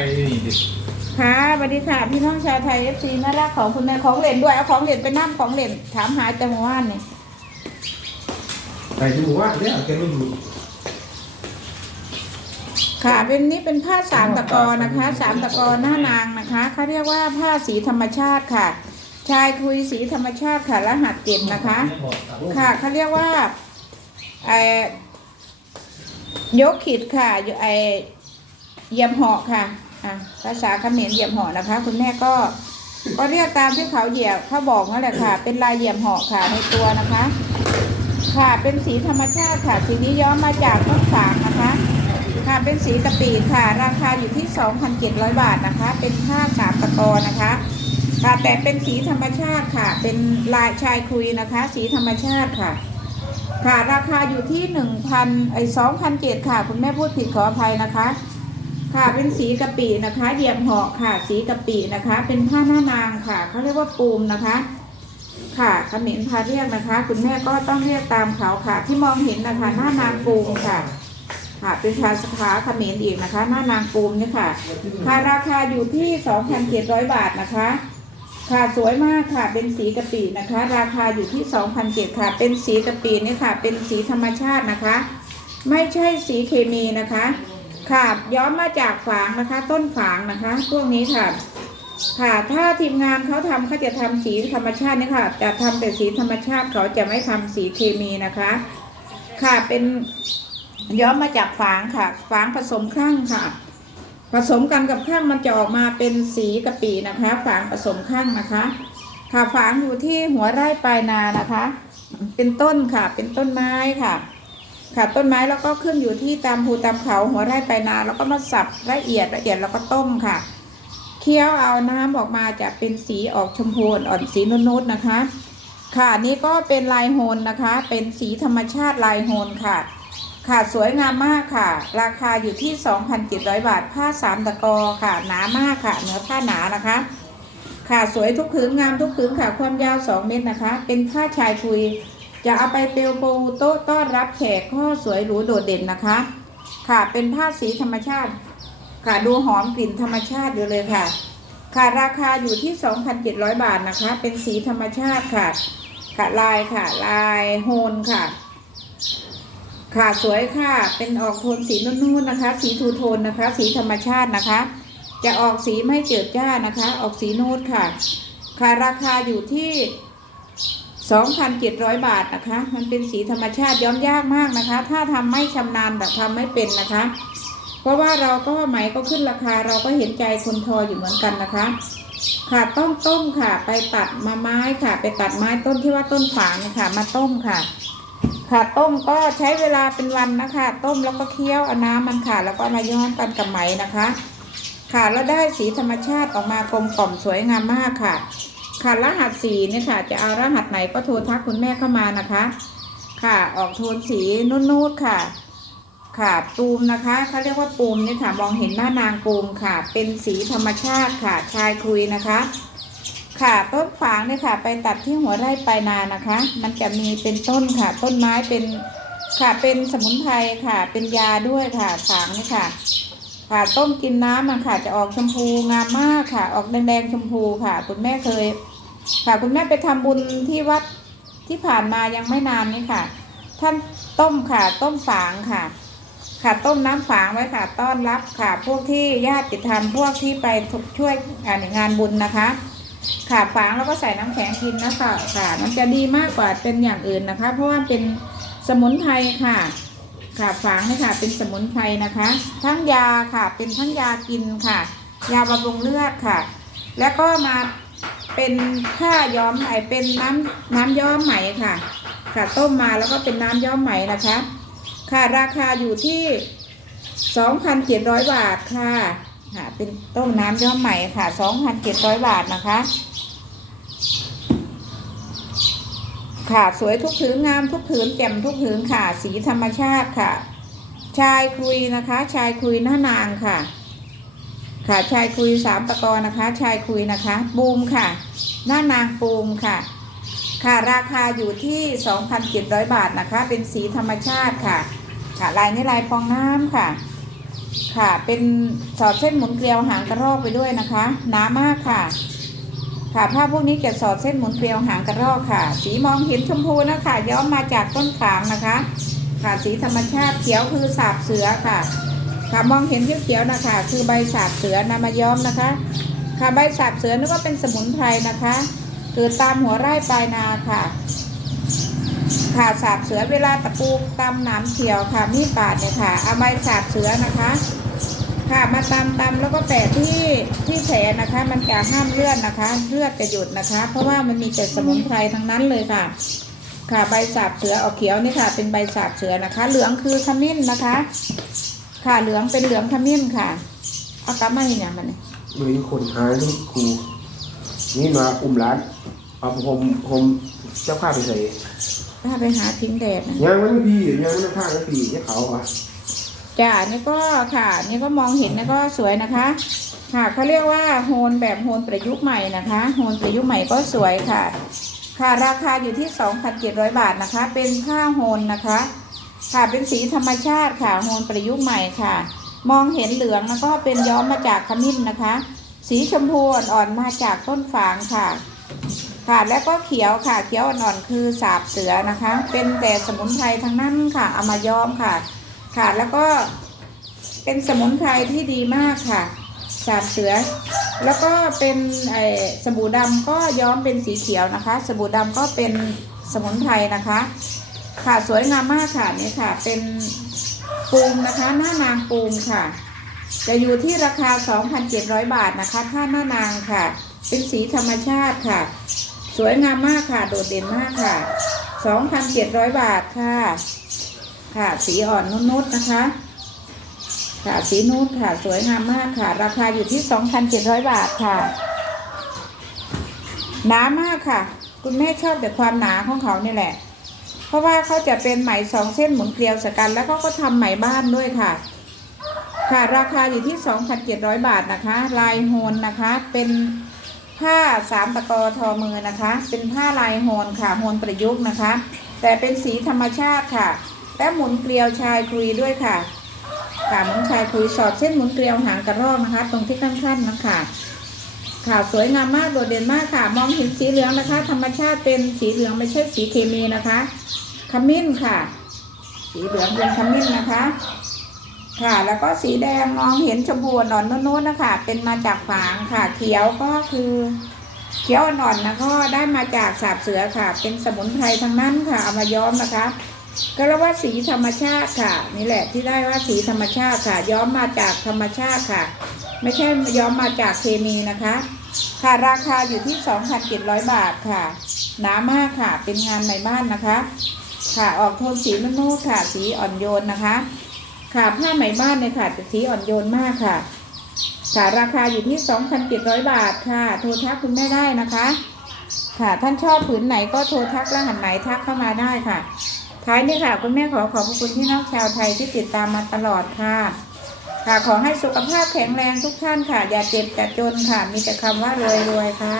นี่ดิค่ะสวัสดีค่ะพี่น้องชาวไทยเอฟซีน่ารักของคุณแม่ของเล่นด้วยเอาของเล่นไปนั่งของเล่นถามหาจังหวานนี่ใส่ดูว่าเนี่ยแกไม่ดูค่ะเป็นนี่เป็นผ้าสามตะกอนะคะสามตะกอหน้านางนะคะเขาเรียกว่าผ้าสีธรรมชาติค่ะ ชายคุยสีธรรมชาติค่ะรหัสเจ็ดนะคะ ค่ะเขาเรียกว่าไอยกขีดค่ะอยู่ไอเหยียมเหาะค่ะ อะภาษาเขมรเหยียมหาะนะคะ คุณแม่ก็ก็เรียกตามที่เขาเหยียบเขาบอกนั่นแหละค่ะ เป็นลายเหยียมหาะค่ะในตัวนะคะ ค่ะเป็นสีธรรมชาติค่ะ สีนี้ย้อมมาจากต้นฝางนะคะ ค่ะเป็นสีกะปิค่ะ ราคาอยู่ที่ 2,700 บาทนะคะ เป็นผ้าสามตะกอนะคะค่ะแต่เป็นสีธรรมชาติค่ะ เป็นลายชายคุยนะคะ สีธรรมชาติค่ะ ค่ะราคาอยู่ที่หนึ่งพันไอสองพันเจ็ดค่ะ คุณแม่พูดผิดขออภัยนะคะ ค่ะเป็นสีกะปินะคะเหยียบเหาะค่ะ สีกะปินะคะ เป็นผ้าหน้านางค่ะเขาเรียกว่าปูมนะคะ ค่ะขมิ้นพาเรียกนะคะ คุณแม่ก็ต้องเรียกตามเขาค่ะ ที่มองเห็นนะคะหน้านางปูมค่ะ ค่ะเป็นภาษาเขมิ้นอีกนะคะ หน้านางปูมเนี่ยค่ะ ค่ะราคาอยู่ที่2,700บาทนะคะ ค่ะสวยมากค่ะ เป็นสีกะปินะคะ ราคาอยู่ที่2,007ค่ะ เป็นสีกะปิเนี่ยค่ะ เป็นสีธรรมชาตินะคะ ไม่ใช่สีเคมีนะคะ ค่ะย้อมมาจากฝางนะคะ ต้นฝางนะคะ พวกนี้ค่ะ ค่ะถ้าทีมงานเขาทำเขาจะทำสีธรรมชาตินี่ค่ะ จะทำแต่สีธรรมชาติเขาจะไม่ทำสีเคมีนะคะ ค่ะเป็นย้อมมาจากฝางค่ะ ฝางผสมครั่งค่ะ ผสมกันกับข้างมันจะออกมาเป็นสีกะปินะคะ ฝางผสมข้างนะคะ ค่ะฝางอยู่ที่หัวไร่ปลายนานะคะ เป็นต้นค่ะ เป็นต้นไม้ค่ะ ค่ะต้นไม้แล้วก็ขึ้นอยู่ที่ตามภูตามเขาหัวไร่ปลายนา แล้วก็มาสับละเอียดละเอียดแล้วก็ต้มค่ะ เคี่ยวเอาน้ำออกมาจะเป็นสีออกชมพูอ่อนสีนุ่นๆนะคะ ค่ะนี่ก็เป็นลายโฮนนะคะ เป็นสีธรรมชาติลายโฮนค่ะ ค่ะสวยงามมากค่ะ ราคาอยู่ที่ 2,700 บาทผ้าสามตะกอค่ะหนามากค่ะเนื้อผ้าหนานะคะ ค่ะสวยทุกผืนงามทุกผืนค่ะความยาว 2 เมตรนะคะ เป็นผ้าชายคุย จะเอาไปเปลวโปโต๊ะต้อนรับแขกข้อสวยหรูโดดเด่นนะคะ ค่ะเป็นผ้าสีธรรมชาติ ค่ะดูหอมกลิ่นธรรมชาติอยู่เลยค่ะ ค่ะราคาอยู่ที่ 2,700 บาทนะคะ เป็นสีธรรมชาติค่ะ ค่ะลายค่ะลายโฮนค่ะ ค่ะสวยค่ะ เป็นออกโทนสีนุ่นๆนะคะ สีทูโทนนะคะ สีธรรมชาตินะคะ จะออกสีไม่เจิดจ้านะคะ ออกสีนูดค่ะ ค่ะราคาอยู่ที่ 2,700 บาทนะคะ มันเป็นสีธรรมชาติย้อมยากมากนะคะ ถ้าทำไม่ชำนาญแบบทำไม่เป็นนะคะ เพราะว่าเราก็ไหมก็ขึ้นราคาเราก็เห็นใจคนทออยู่เหมือนกันนะคะ ค่ะต้องต้มค่ะ ไปตัดมาไม้ค่ะ ไปตัดไม้ต้นที่ว่าต้นฝางเนค่ะ มาต้มค่ะ ค่ะต้มก็ใช้เวลาเป็นวันนะคะ ต้มแล้วก็เคี่ยวเอาน้ำมันค่ะ แล้วก็มาย้อมกันกับไหมนะคะ ค่ะแล้วได้สีธรรมชาติออกมากลมกล่อมสวยงามมากค่ะ ค่ะรหัสสีเนี่ยค่ะ จะเอารหัสไหนก็โทรทักคุณแม่เข้ามานะคะ ค่ะออกโทนสีนุ่นๆค่ะ ค่ะปูมนะคะเขาเรียกว่าปูมเนี่ยค่ะ มองเห็นหน้านางปูมค่ะ เป็นสีธรรมชาติค่ะ ชายคุยนะคะ ค่ะต้นฝางเนี่ยค่ะ ไปตัดที่หัวไร่ปลายนานะคะ มันจะมีเป็นต้นค่ะ ต้นไม้เป็นค่ะเป็นสมุนไพรค่ะ เป็นยาด้วยค่ะฝางเนี่ยค่ะค่ะต้มกินน้ำมันค่ะจะออกชมพูงามมากค่ะ ออกแดงๆชมพูค่ะ คุณแม่เคย ค่ะคุณแม่ไปทำบุญที่วัดที่ผ่านมายังไม่นานนี้ค่ะ ท่านต้มค่ะต้มฝางค่ะ ค่ะต้มน้ำฝางไว้ค่ะต้อนรับค่ะ พวกที่ญาติธรรมพวกที่ไปช่วยงานบุญนะคะค่ะฝางแล้วก็ใส่น้ำแข็งกินนะคะค่ะ มันจะดีมากกว่าเป็นอย่างอื่นนะคะ เพราะว่าเป็นสมุนไพรค่ะค่ะฝางนี่ค่ะ เป็นสมุนไพรนะคะ ทั้งยาค่ะ เป็นทั้งยากินค่ะ ยาบำรุงเลือดค่ะ แล้วก็มา เป็นผ้าย้อมไหมเป็นน้ำน้ำย้อมไหมค่ะ ค่ะต้มมาแล้วก็เป็นน้ำย้อมไหมนะคะ ค่ะราคาอยู่ที่2,700บาทค่ะค่ะเป็นต้มน้ำย้อมใหม่ค่ะ2,700บาทนะคะ ค่ะสวยทุกผืนงามทุกผืนแจ่มทุกผืนค่ะ สีธรรมชาติค่ะ ชายคุยนะคะ ชายคุยหน้านางค่ะ ค่ะ ชายคุยสามตะกอนะคะ ชายคุยนะคะบูมค่ะ หน้านางปูมค่ะ ค่ะราคาอยู่ที่ 2,700 บาทนะคะ เป็นสีธรรมชาติค่ะ ค่ะลายนี้ลายฟองน้ำค่ะ ค่ะเป็นสอดเส้นหมุนเกลียวหางกระรอกไปด้วยนะคะหนามากค่ะ ค่ะผ้าพวกนี้จะสอดเส้นหมุนเกลียวหางกระรอกค่ะ สีมองเห็นชมพูนะคะย้อมมาจากต้นขางนะคะ ค่ะสีธรรมชาติเขียวคือสาบเสือค่ะ ค่ะมองเห็นเขียวๆนะคะ คือใบสาบเสือนำมาย้อมนะคะ ค่ะใบสาบเสือนึกว่าเป็นสมุนไพรนะคะเกิดตามหัวไร่ปลายนาค่ะ ค่ะสาบเสือเวลาตะปูตำหนามเขียวค่ะมีดปาดเนี่ยค่ะเอาใบสาบเสือนะคะ ค่ะมาตำตำแล้วก็แปะที่ที่แผลนะคะ มันจะห้ามเลือดนะคะ เลือดจะหยุดนะคะ เพราะว่ามันมีแต่สมุนไพรทั้งนั้นเลยค่ะค่ะใบสาบเสือออกเขียวนี่ค่ะ เป็นใบสาบเสือนะคะ เหลืองคือขมิ้นนะคะ ค่ะเหลืองเป็นเหลืองขมิ้นค่ะเอากลับมาอย่างมันเนี่ยมือคนหายนี่ครูนี่มาอุ้มร้านเอาผมผมเจ้าข้าไปใส่ถ้าไปหาทิ้งแดดนะยังไม่ได้พี่ยังไม่ได้ข้างนะพี่เนี่ยเขาอะจ้านี่ก็ค่ะ นี่ก็มองเห็นนะก็สวยนะคะ ค่ะเขาเรียกว่าโฮนแบบโฮนประยุกต์ใหม่นะคะโฮนประยุกต์ใหม่ก็สวยค่ะ ค่ะราคาอยู่ที่ 2,700 บาทนะคะ เป็นผ้าโฮนนะคะ ค่ะเป็นสีธรรมชาติค่ะโฮนประยุกต์ใหม่ค่ะ มองเห็นเหลืองแล้วก็เป็นย้อมมาจากขมิ้นนะคะ สีชมพูอ่อนๆมาจากต้นฝางค่ะ ค่ะแล้วก็เขียวค่ะเขียวอ่อนๆคือสาบเสือนะคะ เป็นแต่สมุนไพรทั้งนั้นค่ะเอามาย้อมค่ะ ค่ะแล้วก็เป็นสมุนไพรที่ดีมากค่ะสาบเสือ แล้วก็เป็นไอสบู่ดำก็ย้อมเป็นสีเขียวนะคะ สบู่ดำก็เป็นสมุนไพรนะคะ ค่ะสวยงามมากค่ะนี่ค่ะ เป็นปูมนะคะ หน้านางปูมค่ะ จะอยู่ที่ราคา 2,700 บาทนะคะผ้าหน้านางค่ะ เป็นสีธรรมชาติค่ะ สวยงามมากค่ะโดดเด่นมากค่ะ 2,700 บาทค่ะ ค่ะสีอ่อนนุ่นๆนะคะค่ะสีนูดค่ะสวยงามมากค่ะ ราคาอยู่ที่ 2,700 บาทค่ะ หนามากค่ะ คุณแม่ชอบแต่ความหนาของเขาเนี่แหละ เพราะว่าเขาจะเป็นไหมสองเส้นหมุนเกลียวสกัน แล้วก็ก็ทำไหมบ้านด้วยค่ะ ค่ะราคาอยู่ที่ 2,700 บาทนะคะ ลายโฮนนะคะ เป็นผ้าสามตะกอทอมือนะคะ เป็นผ้าลายโฮนค่ะโฮนประยุกต์นะคะ แต่เป็นสีธรรมชาติค่ะ และหมุนเกลียวชายคุยด้วยค่ะค่ะหมุนชายคุยสอดเส้นหมุนเกลียวหางกระรอกนะคะ ตรงที่ขั้นๆนะคะ ค่ะสวยงามมากโดดเด่นมากค่ะ มองเห็นสีเหลืองนะคะ ธรรมชาติเป็นสีเหลืองไม่ใช่สีเคมีนะคะขมิ้นค่ะ สีเหลืองเป็นขมิ้นนะคะ ค่ะแล้วก็สีแดงมองเห็นชมพูอ่อนๆโน้นๆนะคะ เป็นมาจากฝางค่ะ เขียวก็คือเขียวอ่อนนะก็ได้มาจากสาบเสือค่ะ เป็นสมุนไพรทั้งนั้นค่ะเอามาย้อมนะคะก็เรียกว่าสีธรรมชาติค่ะ นี่แหละที่ได้ว่าสีธรรมชาติค่ะ ย้อมมาจากธรรมชาติค่ะ ไม่ใช่ย้อมมาจากเคมีนะคะ ค่ะราคาอยู่ที่ 2,700 บาทค่ะหนามากค่ะ เป็นงานในบ้านนะคะ ค่ะออกโทนสีนุ่นๆค่ะ สีอ่อนโยนนะคะ ค่ะผ้าไหมบ้านเนี่ยค่ะจะสีอ่อนโยนมากค่ะ ค่ะราคาอยู่ที่ 2,700 บาทค่ะ โทรทักคุณแม่ได้นะคะ ค่ะท่านชอบผืนไหนก็โทรทักรหัสไหนทักเข้ามาได้ค่ะ ท้ายนี้ค่ะ คุณแม่ขอขอบพระคุณที่น้องชาวไทยที่ติดตามมาตลอดค่ะ ค่ะขอให้สุขภาพแข็งแรงทุกท่านค่ะ อย่าเจ็บอย่าจนค่ะ มีแต่คำว่ารวยรวยๆค่ะ